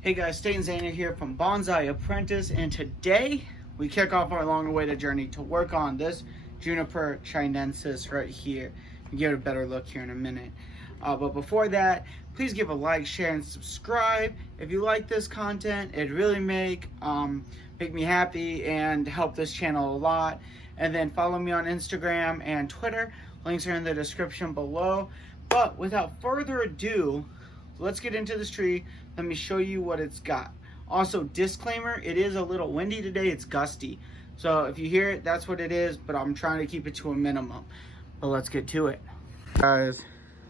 Hey guys, State and Zania here from Bonsai Apprentice, and today we kick off our long-awaited journey to work on this Juniper Chinensis right here. We'll give it a better look here in a minute. But before that, please give a like, share, and subscribe. If you like this content, it really make me happy and help this channel a lot. And then follow me on Instagram and Twitter. Links are in the description below. But without further ado, let's get into this tree. Let me show you what it's got. Also, disclaimer, it is a little windy today. It's gusty. So if you hear it, that's what it is, but I'm trying to keep it to a minimum. But let's get to it. Guys,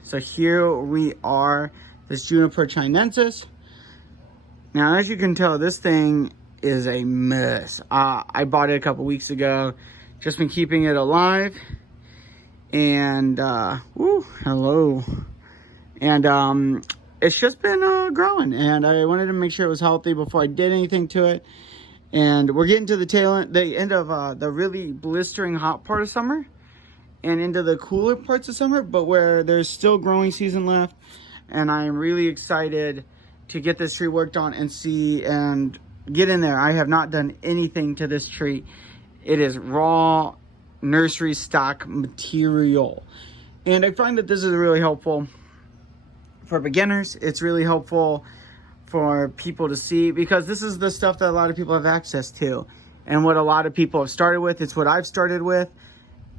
so here we are, this Juniper Chinensis. Now, as you can tell, this thing is a mess. I bought it a couple weeks ago. Just been keeping it alive. And, hello. And, it's just been growing, and I wanted to make sure it was healthy before I did anything to it. And we're getting to the end of the really blistering hot part of summer and into the cooler parts of summer, but where there's still growing season left. And I am really excited to get this tree worked on and see and get in there. I have not done anything to this tree. It is raw nursery stock material, and I find that this is really helpful for beginners. It's really helpful for people to see, because this is the stuff that a lot of people have access to and what a lot of people have started with. It's what I've started with.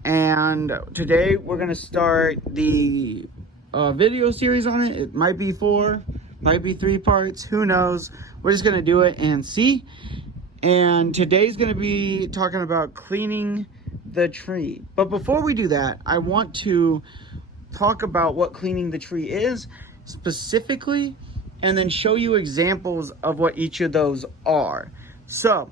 And today we're going to start the video series on it. It might be 4, might be 3 parts, who knows. We're just going to do it and see. And today's going to be talking about cleaning the tree. But before we do that, I want to talk about what cleaning the tree is specifically, and then show you examples of what each of those are. So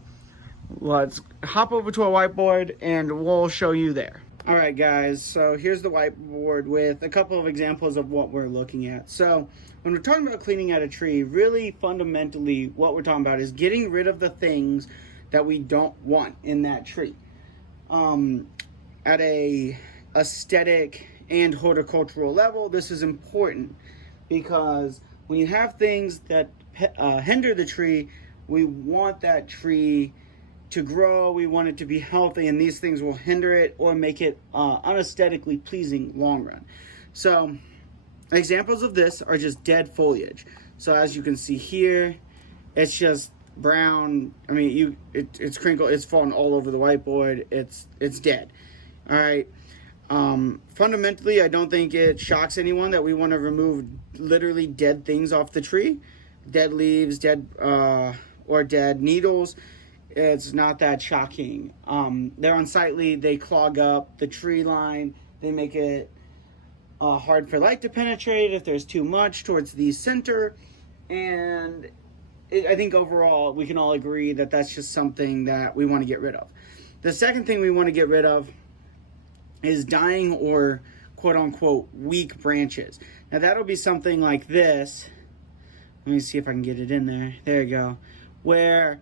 let's hop over to a whiteboard and we'll show you there. All right, guys, so here's the whiteboard with a couple of examples of what we're looking at. So when we're talking about cleaning out a tree, really fundamentally what we're talking about is getting rid of the things that we don't want in that tree. At a aesthetic and horticultural level, this is important, because when you have things that hinder the tree, we want that tree to grow, we want it to be healthy, and these things will hinder it or make it unesthetically pleasing long run. So examples of this are just dead foliage. So as you can see here, it's just brown. I mean, it's crinkled, it's fallen all over the whiteboard. It's dead. All right. Fundamentally, I don't think it shocks anyone that we want to remove literally dead things off the tree. Dead leaves, or dead needles. It's not that shocking. They're unsightly. They clog up the tree line. They make it hard for light to penetrate if there's too much towards the center. And I think overall we can all agree that that's just something that we want to get rid of. The second thing we want to get rid of is dying or quote-unquote weak branches. Now that'll be something like this. Let me see if I can get it in there. There you go. Where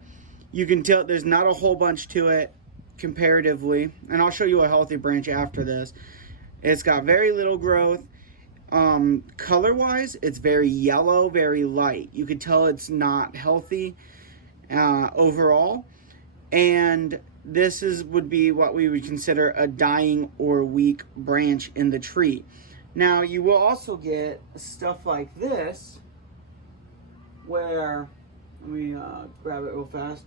you can tell there's not a whole bunch to it comparatively. And I'll show you a healthy branch after this. It's got very little growth. Color-wise, it's very yellow, very light. You can tell it's not healthy overall. And this would be what we would consider a dying or weak branch in the tree. Now, you will also get stuff like this, where, let me grab it real fast,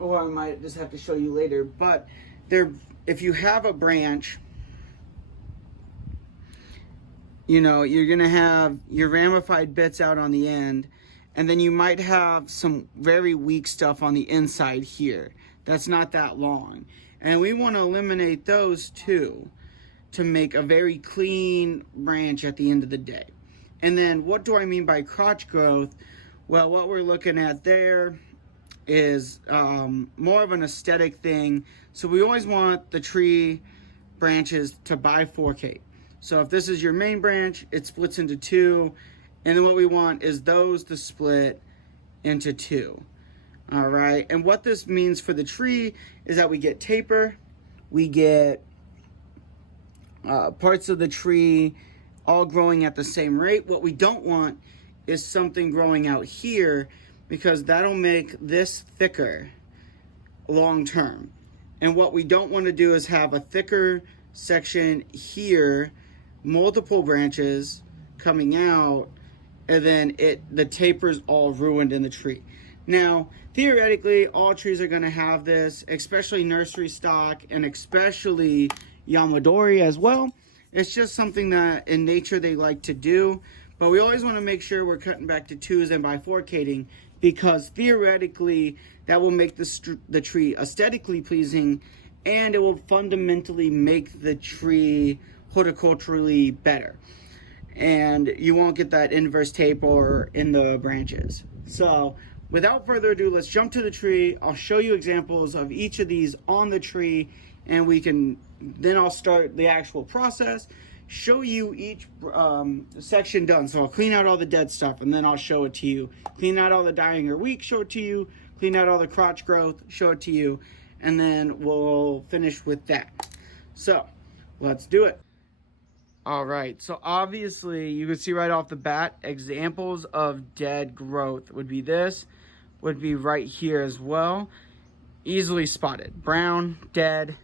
or I might just have to show you later, but if you have a branch, you know, you're going to have your ramified bits out on the end, and then you might have some very weak stuff on the inside here. That's not that long. And we want to eliminate those too, to make a very clean branch at the end of the day. And then what do I mean by crotch growth? Well, what we're looking at there is more of an aesthetic thing. So we always want the tree branches to bifurcate. So if this is your main branch, it splits into 2. And then what we want is those to split into 2. All right. And what this means for the tree is that we get taper. We get parts of the tree all growing at the same rate. What we don't want is something growing out here, because that'll make this thicker long term. And what we don't want to do is have a thicker section here, multiple branches coming out, and then the taper's all ruined in the tree. Now, theoretically, all trees are going to have this, especially nursery stock and especially Yamadori as well. It's just something that in nature they like to do, but we always want to make sure we're cutting back to 2s and bifurcating, because theoretically that will make the tree aesthetically pleasing, and it will fundamentally make the tree horticulturally better. And you won't get that inverse taper in the branches. So without further ado, let's jump to the tree. I'll show you examples of each of these on the tree, and then I'll start the actual process, show you each section done. So I'll clean out all the dead stuff, and then I'll show it to you. Clean out all the dying or weak, show it to you. Clean out all the crotch growth, show it to you. And then we'll finish with that. So let's do it. All right, so obviously you can see right off the bat, examples of dead growth would be this, would be right here as well. Easily spotted, brown, dead.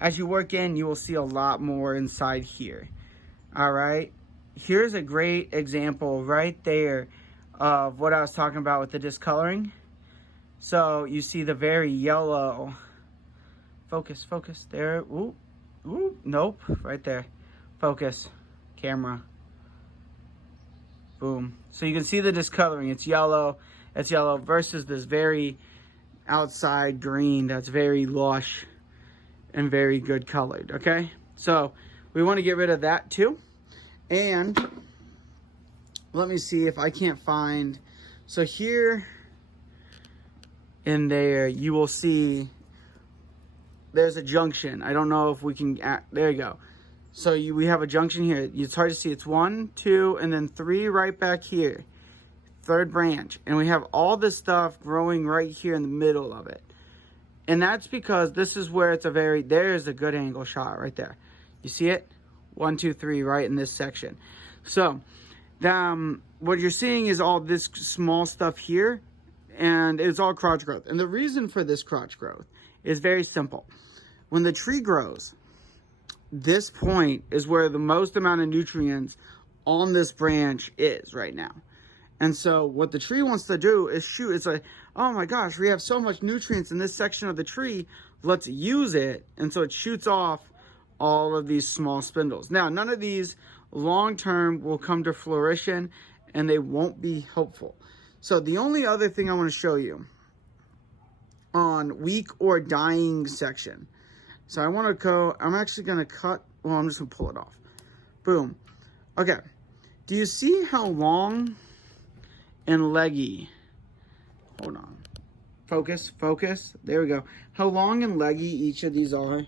As you work in, you will see a lot more inside here. All right, here's a great example right there of what I was talking about with the discoloring. So you see the very yellow, focus, there, ooh, nope, right there. Focus, camera, boom. So you can see the discoloring, it's yellow versus this very outside green that's very lush and very good colored, okay? So we want to get rid of that too. And let me see if I can't find, so here and there you will see there's a junction. I don't know if we can, there you go. So we have a junction here. It's hard to see. It's 1, 2, and then 3 right back here. Third branch. And we have all this stuff growing right here in the middle of it. And that's because this is where it's there's a good angle shot right there. You see it? 1, 2, 3 right in this section. So what you're seeing is all this small stuff here, and it's all crotch growth. And the reason for this crotch growth is very simple. When the tree grows, this point is where the most amount of nutrients on this branch is right now. And so what the tree wants to do is shoot. It's like, oh my gosh, we have so much nutrients in this section of the tree. Let's use it. And so it shoots off all of these small spindles. Now, none of these long-term will come to fruition, and they won't be helpful. So the only other thing I want to show you on weak or dying section. So I want to go, I'm actually going to cut, well, I'm just going to pull it off. Boom. Okay. Do you see how long and leggy, hold on. Focus. There we go. How long and leggy each of these are.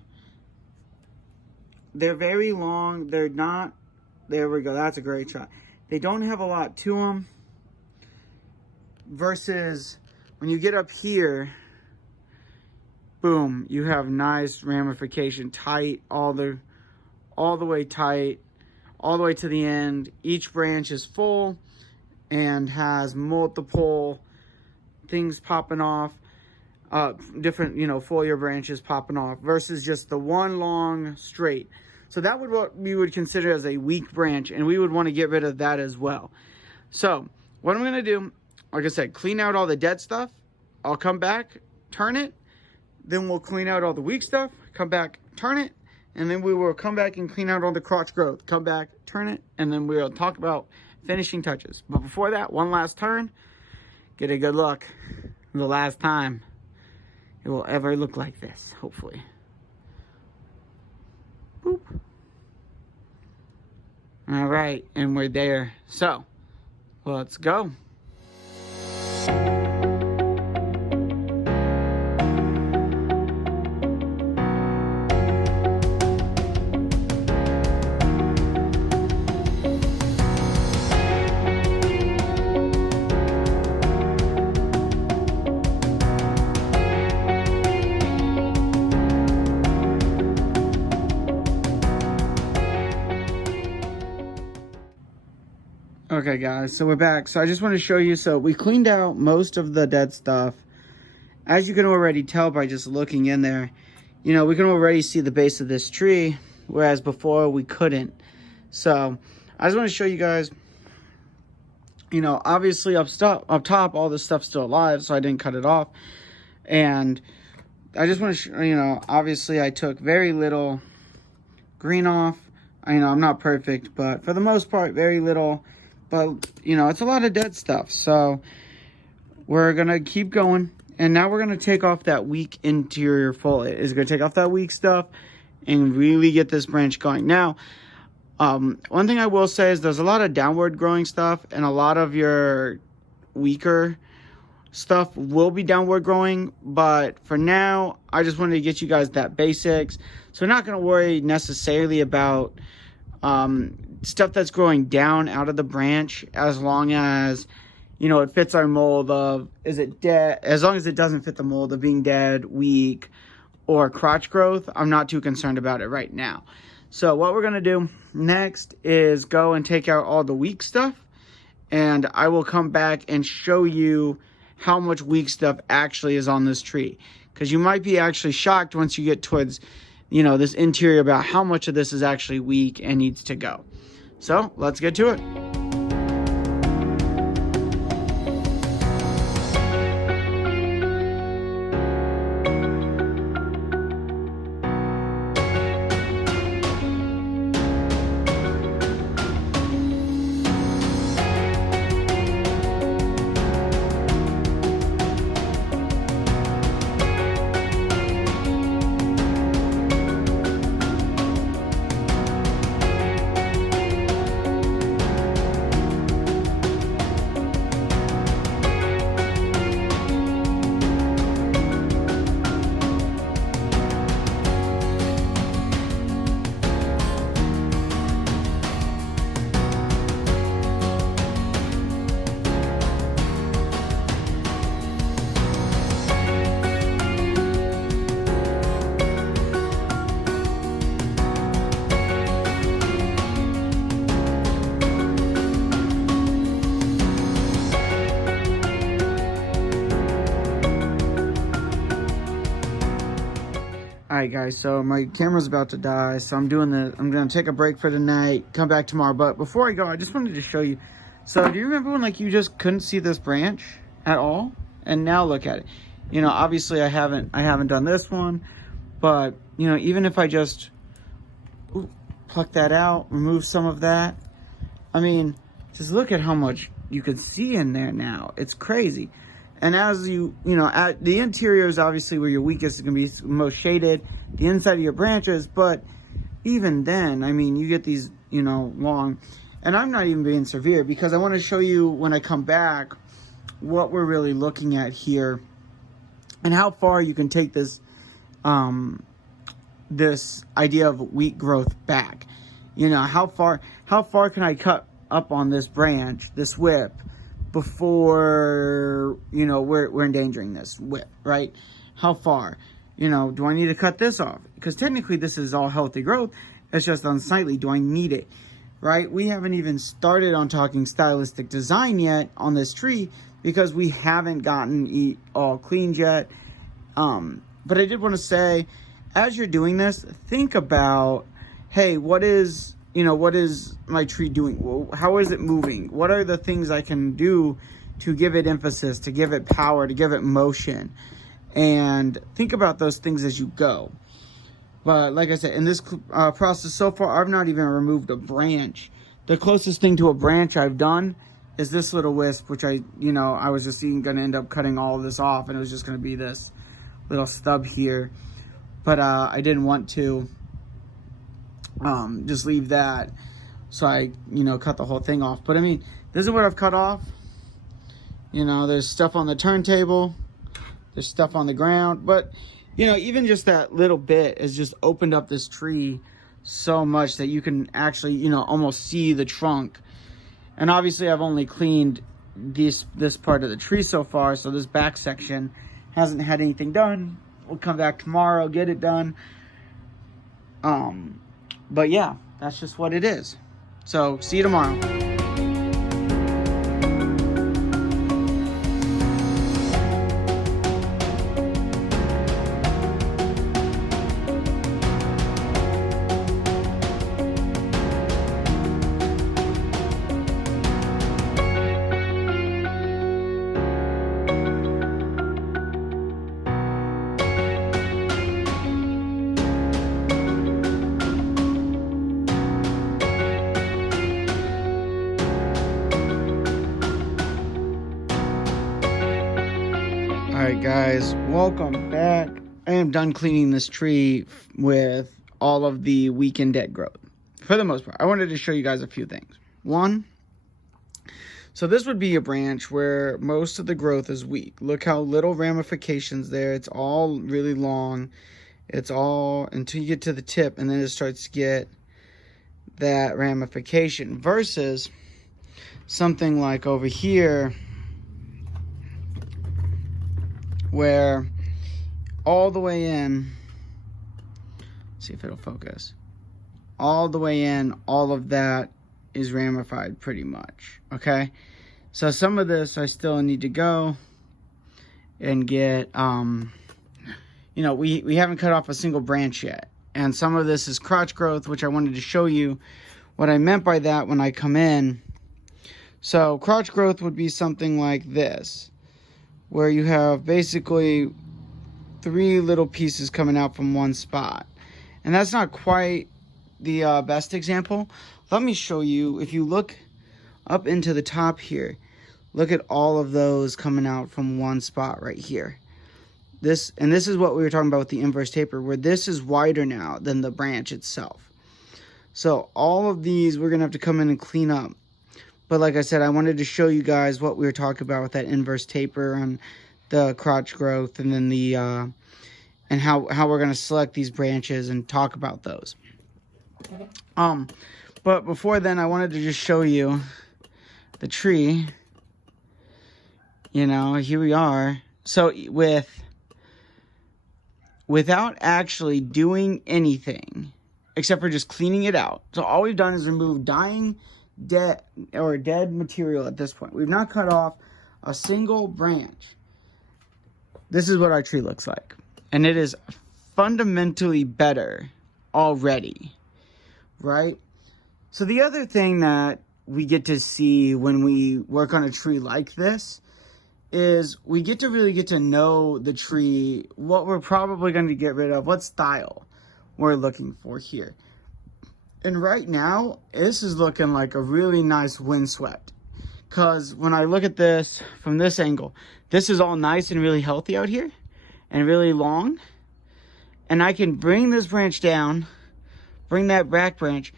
They're very long. They're not, there we go. That's a great shot. They don't have a lot to them. Versus when you get up here, boom, you have nice ramification, tight, all the way tight, all the way to the end. Each branch is full and has multiple things popping off, different, foliar branches popping off, versus just the one long straight. So that would what we would consider as a weak branch, and we would want to get rid of that as well. So what I'm going to do, like I said, clean out all the dead stuff. I'll come back, turn it. Then we'll clean out all the weak stuff, come back, turn it, and then we will come back and clean out all the crotch growth. Come back, turn it, and then we'll talk about finishing touches. But before that, one last turn, get a good look. The last time it will ever look like this, hopefully. Boop. All right, and we're there. So, let's go. Okay guys, so we're back. So I just want to show you, so we cleaned out most of the dead stuff. As you can already tell by just looking in there, you know, we can already see the base of this tree, whereas before we couldn't. So I just want to show you guys, you know, obviously up top, all this stuff's still alive, so I didn't cut it off. And I just want to show, you know, obviously I took very little green off. I know I'm not perfect, but for the most part, very little. But, you know, it's a lot of dead stuff. So we're going to keep going. And now we're going to take off that weak interior foliage. It's going to take off that weak stuff and really get this branch going. Now, one thing I will say is there's a lot of downward growing stuff, and a lot of your weaker stuff will be downward growing. But for now, I just wanted to get you guys that basics. So we're not going to worry necessarily about stuff that's growing down out of the branch, as long as, you know, it fits our mold of, is it dead? As long as it doesn't fit the mold of being dead, weak, or crotch growth, I'm not too concerned about it right now. So what we're going to do next is go and take out all the weak stuff, and I will come back and show you how much weak stuff actually is on this tree. Because you might be actually shocked once you get towards, you know, this interior, about how much of this is actually weak and needs to go. So let's get to it. Alright guys, so my camera's about to die, so I'm gonna take a break for tonight, come back tomorrow. But before I go, I just wanted to show you. So do you remember when, like, you just couldn't see this branch at all? And now look at it. You know, obviously I haven't done this one, but, you know, even if I just pluck that out, remove some of that, I mean, just look at how much you can see in there now. It's crazy. And as you know, at the interior is obviously where your weakest is going to be most shaded, the inside of your branches. But even then, I mean, you get these, you know, long. And I'm not even being severe, because I want to show you when I come back what we're really looking at here and how far you can take this, this idea of weak growth back. You know, how far can I cut up on this branch, this whip, before, you know, we're endangering this whip, right? How far? You know, do I need to cut this off? Because technically this is all healthy growth. It's just unsightly. Do I need it? Right? We haven't even started on talking stylistic design yet on this tree, because we haven't gotten it all cleaned yet. But I did want to say, as you're doing this, think about, hey, what is my tree doing? How is it moving? What are the things I can do to give it emphasis, to give it power, to give it motion? And think about those things as you go. But like I said, in this process so far, I've not even removed a branch. The closest thing to a branch I've done is this little wisp, which I was just going to end up cutting all of this off, and it was just going to be this little stub here. But I didn't want to just leave that, so I cut the whole thing off. But I mean, this is what I've cut off. You know, there's stuff on the turntable, there's stuff on the ground, but even just that little bit has just opened up this tree so much that you can actually almost see the trunk. And obviously I've only cleaned this part of the tree so far, so this back section hasn't had anything done. We'll come back tomorrow, get it done. But yeah, that's just what it is. So see you tomorrow. Alright guys, welcome back. I am done cleaning this tree with all of the weak and dead growth. For the most part, I wanted to show you guys a few things. One, so this would be a branch where most of the growth is weak. Look how little ramifications there. It's all really long. It's all until you get to the tip, and then it starts to get that ramification. Versus something like over here, where all the way in, see if it'll focus, all the way in, all of that is ramified pretty much, okay? So some of this I still need to go and get, you know, we haven't cut off a single branch yet. And some of this is crotch growth, which I wanted to show you what I meant by that when I come in. So crotch growth would be something like this, where you have basically 3 little pieces coming out from one spot. And that's not quite the best example. Let me show you. If you look up into the top here, look at all of those coming out from one spot right here. This is what we were talking about with the inverse taper, where this is wider now than the branch itself. So all of these we're gonna have to come in and clean up. But like I said, I wanted to show you guys what we were talking about with that inverse taper and the crotch growth, and then the and how we're gonna select these branches and talk about those. But before then, I wanted to just show you the tree. You know, here we are. So without actually doing anything except for just cleaning it out. So all we've done is remove dying, dead material at this point. We've not cut off a single branch. This is what our tree looks like. And it is fundamentally better already, right? So the other thing that we get to see when we work on a tree like this is we get to really get to know the tree, what we're probably going to get rid of, what style we're looking for here. And right now, this is looking like a really nice windswept. Because when I look at this from this angle, this is all nice and really healthy out here and really long. And I can bring this branch down, bring that back branch,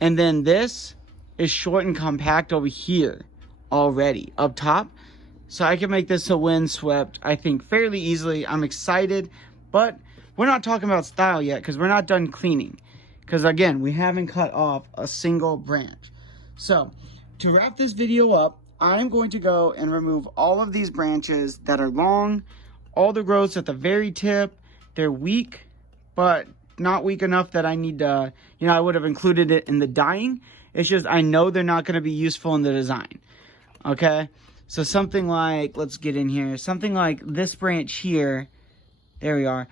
and then this is short and compact over here already up top. So I can make this a windswept, I think, fairly easily. I'm excited, but we're not talking about style yet because we're not done cleaning. Because again, we haven't cut off a single branch. So to wrap this video up, I'm going to go and remove all of these branches that are long, all the growths at the very tip. They're weak, but not weak enough that I need to, you know, I would have included it in the dyeing. It's just I know they're not going to be useful in the design. Okay? So something like, let's get in here, something like this branch here, there we are,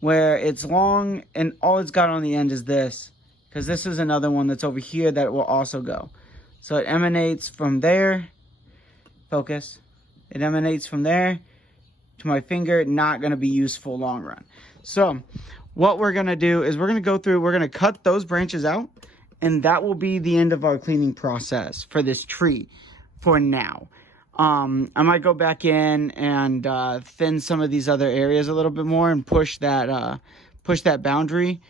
where it's long and all it's got on the end is this, because this is another one that's over here that will also go. So it emanates from there, focus, it emanates from there to my finger, not going to be useful long run. So what we're going to do is we're going to go through, we're going to cut those branches out, and that will be the end of our cleaning process for this tree for now. I might go back in and thin some of these other areas a little bit more and push that boundary,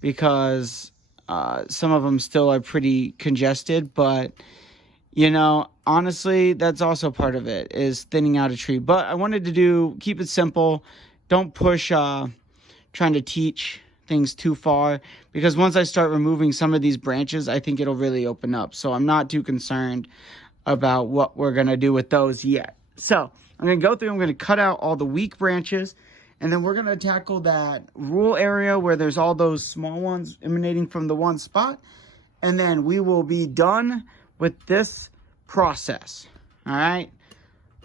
because some of them still are pretty congested. But you know, honestly, that's also part of it, is thinning out a tree. But I wanted to keep it simple. Don't push trying to teach things too far, because once I start removing some of these branches, I think it'll really open up. So I'm not too concerned about what we're going to do with those yet. So I'm going to go through, I'm going to cut out all the weak branches, and then we're going to tackle that rule area where there's all those small ones emanating from the one spot, and then we will be done with this process. All right,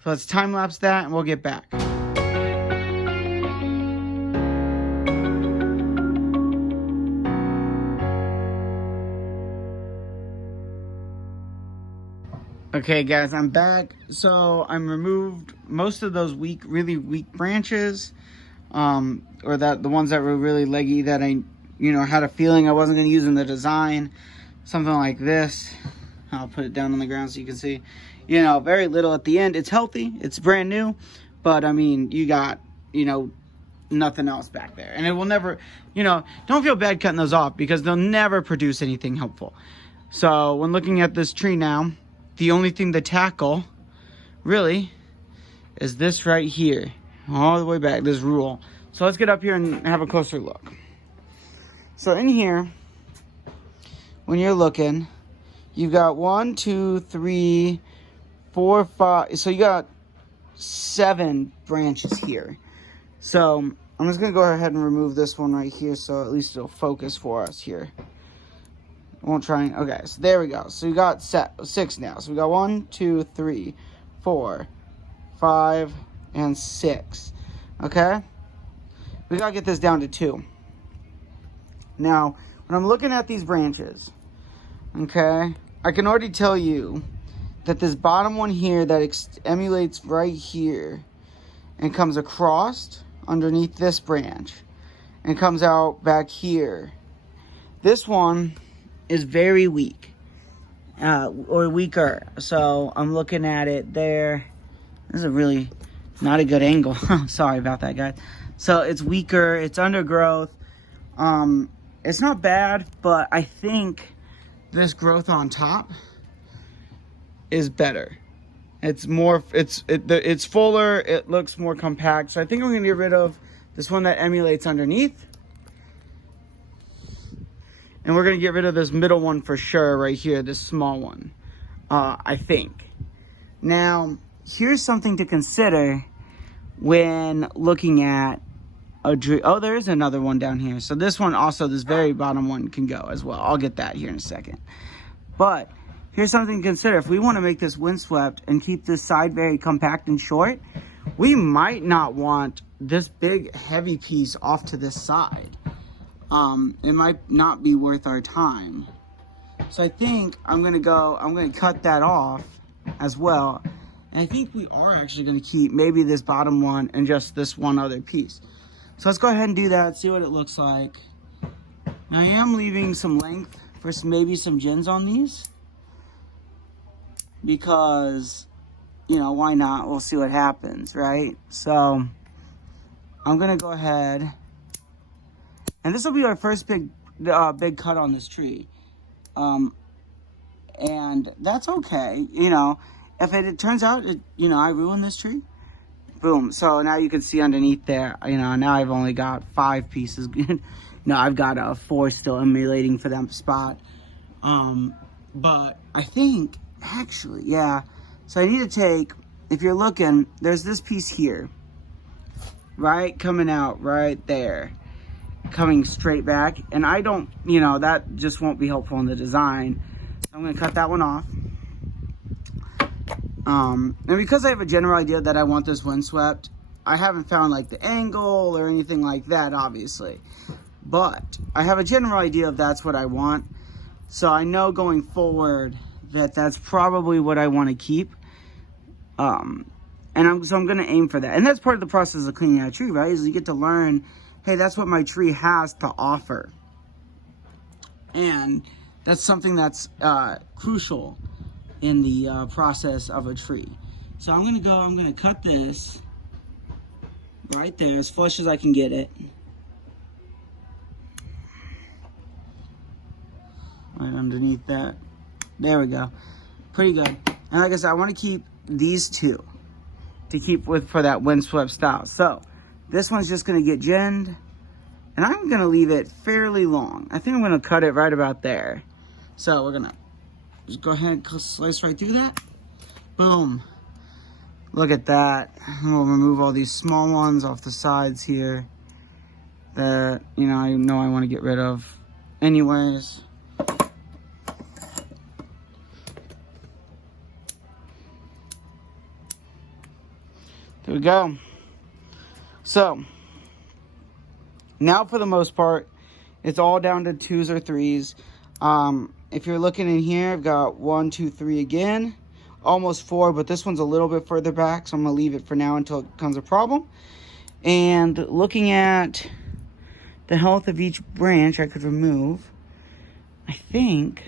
so let's time lapse that and we'll get back. Okay guys, I'm back. So I'm removed most of those really weak branches, or the ones that were really leggy that I, had a feeling I wasn't going to use in the design. Something like this. I'll put it down on the ground so you can see. Very little at the end. It's healthy. It's brand new, But I mean, you got, nothing else back there. And it will never, don't feel bad cutting those off because they'll never produce anything helpful. So when looking at this tree now, the only thing to tackle really is this right here, all the way back, this rule. So let's get up here and have a closer look. So in here, when you're looking, you've got 1, 2, 3, 4, 5. So you got 7 branches here. So I'm just gonna go ahead and remove this one right here, so at least it'll focus for us here. I won't try and, okay, so there we go. So we got 6 now. So we got 1, 2, 3, 4, 5, and 6. Okay? We gotta get this down to 2. Now, when I'm looking at these branches, okay, I can already tell you that this bottom one here that emulates right here and comes across underneath this branch and comes out back here. This one is very weak, or weaker. So I'm looking at it there. This is a really not a good angle. Sorry about that, guys. So it's weaker, it's undergrowth. It's not bad, but I think this growth on top is better. It's more, it's fuller, it looks more compact. So I think I'm gonna get rid of this one that emulates underneath. And we're gonna get rid of this middle one for sure right here, this small one, I think. Now, here's something to consider when looking at a tree. Oh, there is another one down here. So this one also, this very bottom one can go as well. I'll get that here in a second. But here's something to consider. If we want to make this windswept and keep this side very compact and short, we might not want this big heavy piece off to this side. It might not be worth our time. So I think I'm going to cut that off as well. And I think we are actually going to keep maybe this bottom one and just this one other piece. So let's go ahead and do that, see what it looks like. Now I am leaving some length for maybe some gins on these. Because, why not? We'll see what happens, right? So I'm going to go ahead. And this will be our first big cut on this tree. And that's okay. If it turns out, I ruined this tree. Boom. So now you can see underneath there, now I've only got 5 pieces. No, I've got 4 still emulating for that spot. But I think, actually, yeah. So I need to take, if you're looking, there's this piece here. Right? Coming out right there. Coming straight back. And I don't, that just won't be helpful in the design. So I'm going to cut that one off. And because I have a general idea that I want this windswept, I haven't found like the angle or anything like that, obviously. But I have a general idea of that's what I want. So I know going forward that that's probably what I want to keep. So I'm going to aim for that. And that's part of the process of cleaning out a tree, right? Is you get to learn, hey, that's what my tree has to offer. And that's something that's crucial in the process of a tree. So I'm going to cut this right there as flush as I can get it. Right underneath that. There we go. Pretty good. And like I said, I want to keep these 2 to keep with for that windswept style. So this one's just going to get ginned. And I'm going to leave it fairly long. I think I'm going to cut it right about there. So we're going to just go ahead and slice right through that. Boom. Look at that. We'll remove all these small ones off the sides here that, I know I want to get rid of anyways. There we go. So, now for the most part, it's all down to 2s or 3s. If you're looking in here, I've got 1, 2, 3 again. Almost 4, but this one's a little bit further back, so I'm going to leave it for now until it becomes a problem. And looking at the health of each branch I could remove, I think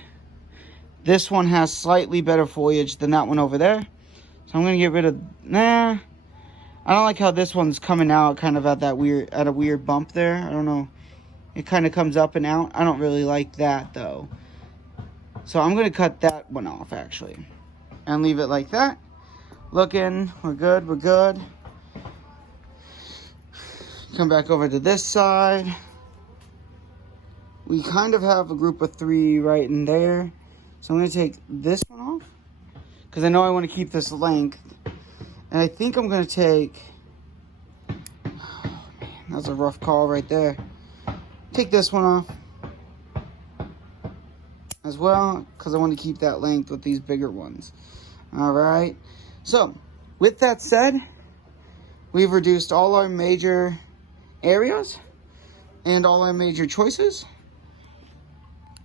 this one has slightly better foliage than that one over there. So I'm going to get rid of, I don't like how this one's coming out kind of at a weird bump there. I don't know. It kind of comes up and out. I don't really like that though. So I'm going to cut that one off actually. And leave it like that. Looking, we're good, we're good. Come back over to this side. We kind of have a group of 3 right in there. So I'm going to take this one off. Because I know I want to keep this length. And I think I'm going to take... Oh, man, that's a rough call right there. Take this one off. As well. Because I want to keep that length with these bigger ones. Alright. So, with that said, we've reduced all our major areas and all our major choices.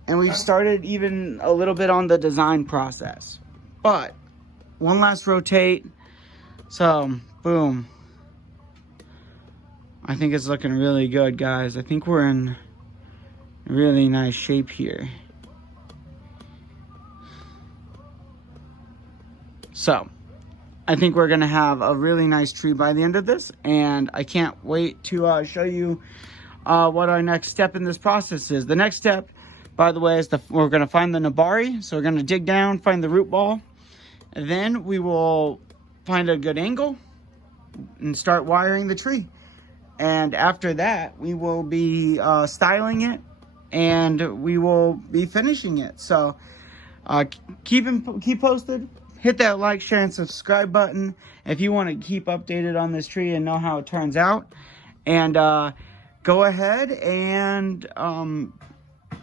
And we've started even a little bit on the design process. But, one last rotate. So, boom. I think it's looking really good, guys. I think we're in really nice shape here. So, I think we're going to have a really nice tree by the end of this. And I can't wait to show you what our next step in this process is. The next step, by the way, is we're going to find the nabari. So we're going to dig down, find the root ball. And then we will find a good angle and start wiring the tree. And after that, we will be styling it and we will be finishing it. So keep posted. Hit that like, share, and subscribe button if you want to keep updated on this tree and know how it turns out. And go ahead and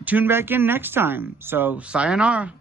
tune back in next time. So, sayonara.